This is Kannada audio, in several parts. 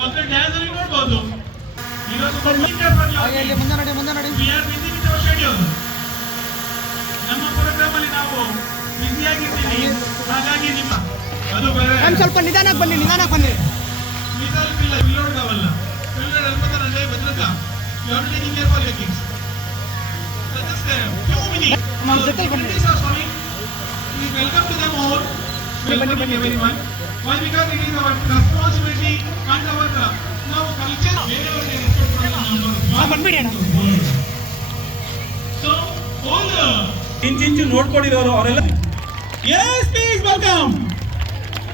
ಮಕ್ಕಳು ಡ್ಯಾನ್ಸ್ ಅಲ್ಲಿ ನೋಡ್ಬೋದು. ನಮ್ಮ ಪ್ರೋಗ್ರಾಮ್ ಅಲ್ಲಿ ನಾವು ಬ್ಯುಸಿಯಾಗಿದ್ದೀವಿ, ಹಾಗಾಗಿ ನಿಮ್ಮ ಅದು ಸ್ವಲ್ಪ ನಿಧಾನಕ್ಕೆ ಬನ್ನಿ ಮಿಸಾಲ್ ಪಿಲ್ಲ ಪಿಲ್ಲೋಡ್ ಕಾವಲ್ಲ ಪಿಲ್ಲೋಡ್ ಅಲ್ಪದ ನಡೆ ಭದ್ರತಾ you are taking care for your kids. Just a few minutes. Please welcome to them all. Welcome everyone. Why? Because it is our responsibility and our now culture. So all ಇಂಚಿಂಚು ನೋಡ್ಕೊಂಡಿರೋರು ಅವರೆಲ್ಲ. Yes, please welcome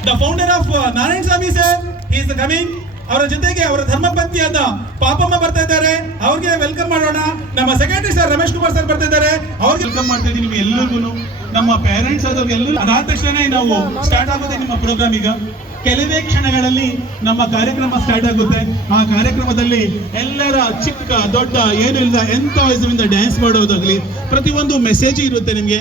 the founder of Narayana Swamy sir. He is coming. ಅವರ ಜೊತೆಗೆ ಅವರ ಧರ್ಮಪತ್ನಿಯಾದ ಪಾಪಮ್ಮ ಬರ್ತಾ ಇದ್ದಾರೆ, ಅವ್ರಿಗೆ ವೆಲ್ಕಮ್ ಮಾಡೋಣ. ನಮ್ಮ secretary sir Ramesh Kumar sir ಬರ್ತಾ ಇದ್ದಾರೆ, ಅವ್ರಿಗೆ ವೆಲ್ಕಮ್ ಮಾಡ್ತಾ ಇದ್ದೀನಿ. ನಿಮ್ಗೆ ಎಲ್ಲರಿಗೂ ನಮ್ಮ ಪೇರೆಂಟ್ಸ್ ಆದವ್ರಿಗೆ ಎಲ್ಲರೂ ಅದಾದ ತಕ್ಷಣ ನಾವು ಸ್ಟಾರ್ಟ್ ಆಗುತ್ತೆ ನಿಮ್ಮ ಪ್ರೋಗ್ರಾಮ್. ಈಗ ಕೆಲವೇ ಕ್ಷಣಗಳಲ್ಲಿ ನಮ್ಮ ಕಾರ್ಯಕ್ರಮ ಸ್ಟಾರ್ಟ್ ಆಗುತ್ತೆ. ಆ ಕಾರ್ಯಕ್ರಮದಲ್ಲಿ ಎಲ್ಲರ ಚಿಕ್ಕ ದೊಡ್ಡ ಏನು ಇಲ್ಲ ಎಂತ ವಯಸ್ಸಿನಿಂದ ಡ್ಯಾನ್ಸ್ ಮಾಡೋದಾಗ್ಲಿ ಪ್ರತಿಯೊಂದು ಮೆಸೇಜ್ ಇರುತ್ತೆ ನಿಮಗೆ.